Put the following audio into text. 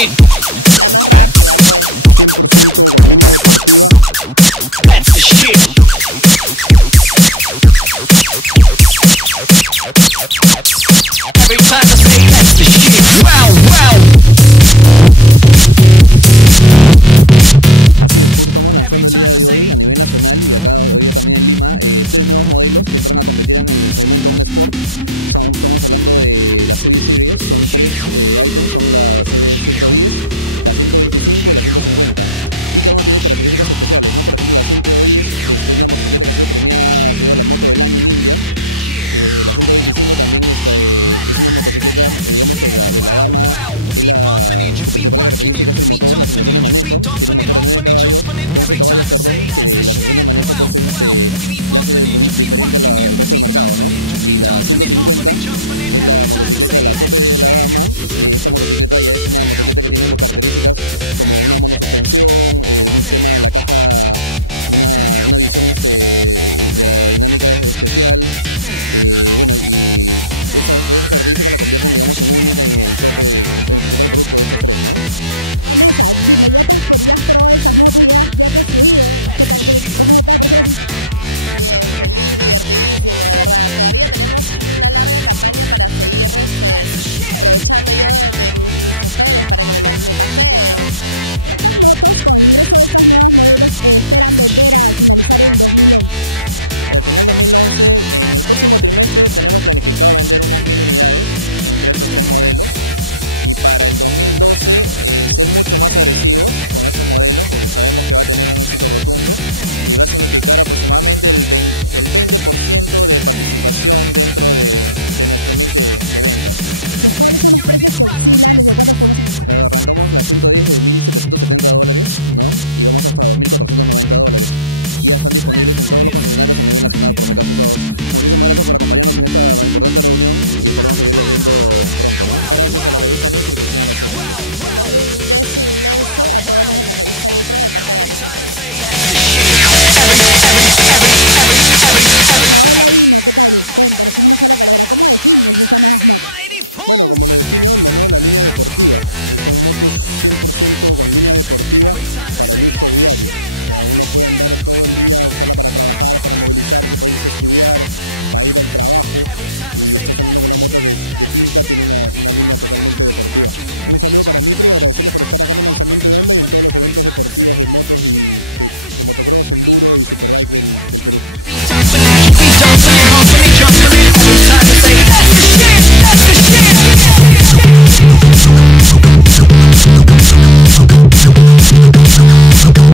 it. That's the shit. Every time I say that's the shit. Wow, wow. Every time I say rocking it, we be dumping it, you be dumping it, humping it, jumping it. Every time I say that's the shit. Wow, wow, we be pumping it, you be rocking it, we be dumping it, you be dumping it, humping it, jumping it. Every time I say that's the shit. Every time I say that's the shit.